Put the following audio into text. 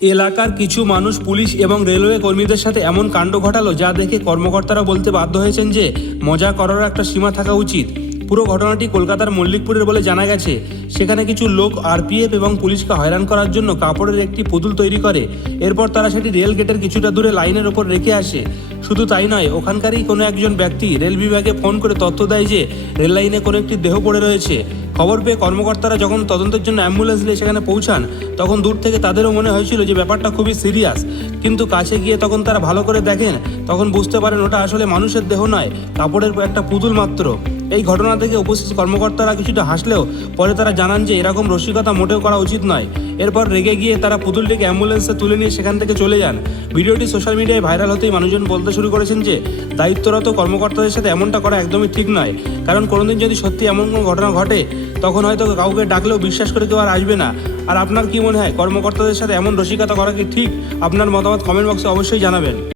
এলাকার কিছু মানুষ পুলিশ এবং রেলওয়ে কর্মীদের সাথে এমন কাণ্ড ঘটালো যা দেখে কর্মকর্তারা বলতে বাধ্য হয়েছেন যে মজা করারও একটা সীমা থাকা উচিত। পুরো ঘটনাটি কলকাতার মল্লিকপুরের বলে জানা গেছে। সেখানে কিছু লোক আরপিএফ এবং পুলিশকে হয়রান করার জন্য কাপড়ের একটি পুতুল তৈরি করে। এরপর তারা সেটি রেল গেটের কিছুটা দূরে লাইনের ওপর রেখে আসে। শুধু তাই নয়, ওখানকারই কোনো একজন ব্যক্তি রেল বিভাগে ফোন করে তথ্য দেয় যে রেল লাইনে কোনো একটি দেহ পড়ে রয়েছে। খবর পেয়ে কর্মকর্তারা যখন তদন্তের জন্য অ্যাম্বুলেন্স নিয়ে সেখানে পৌঁছান, তখন দূর থেকে তাদেরও মনে হয়েছিল যে ব্যাপারটা খুবই সিরিয়াস। কিন্তু কাছে গিয়ে তখন তারা ভালো করে দেখেন, তখন বুঝতে পারেন ওটা আসলে মানুষের দেহ নয়, কাপড়ের একটা পুতুল মাত্র। এই ঘটনা থেকে উপস্থিত কর্মকর্তারা কিছুটা হাসলেও পরে তারা জানান যে এরকম রসিকতা মোটেও করা উচিত নয়। এরপর রেগে গিয়ে তারা পুতুলটিকে অ্যাম্বুলেন্সে তুলে নিয়ে সেখান থেকে চলে যান। ভিডিওটি সোশ্যাল মিডিয়ায় ভাইরাল হতেই মানুষজন বলতে শুরু করেছেন যে দায়িত্বরত কর্মকর্তাদের সাথে এমনটা করা একদমই ঠিক নয়। কারণ কোনোদিন যদি সত্যি এমন কোনো ঘটনা ঘটে, তখন হয়তো কাউকে ডাকলেও বিশ্বাস করে কেউ আর আসবে না। আর আপনার কি মনে হয়, কর্মকর্তাদের সাথে এমন রসিকতা করা কি ঠিক? আপনার মতামত কমেন্ট বক্সে অবশ্যই জানাবেন।